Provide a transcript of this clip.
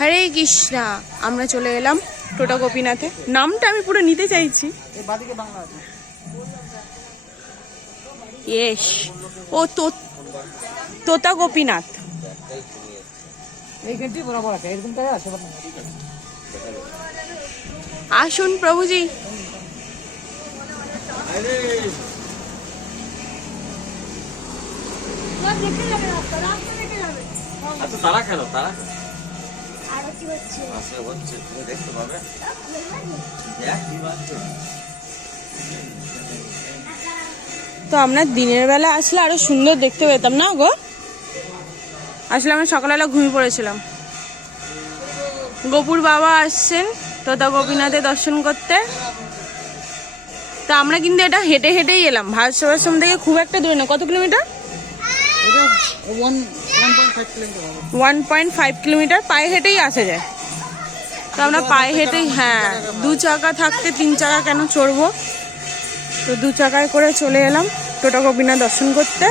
হরে কৃষ্ণা, আমরা চলে এলাম টোটা গোপীনাথে। নামটা আমি পুরো নিতে চাইছি। ও তোতা গোপীনাথ। আসুন প্রভুজি। আচ্ছা তারা কেন তারা। আরতি হচ্ছে। আসলে হচ্ছে তুমি দেখতে পাবে। দেখ কি বাজছে তো আমরা দিনের বেলা আসলে আরও সুন্দর দেখতে পেতাম না গো? আসলে আমরা সকালবেলা ঘুমিয়ে পড়েছিলাম। গোপুর বাবা আসছেন তোতা গোপীনাথে দর্শন করতে। তো আমরা কিন্তু এটা হেঁটে হেঁটেই এলাম। ভারত সেবাশ্রম থেকে খুব একটা দূরে না। কত kilometre? One point five kilometre পায়ে হেঁটেই আসা যায়। তো আমরা পায়ে হেঁটেই হ্যাঁ দু চাকা থাকতে তিন চাকা কেন চড়বো? তো দু চাকায় করে চলে এলাম। টোটা গোপীনাথ দর্শন করতে।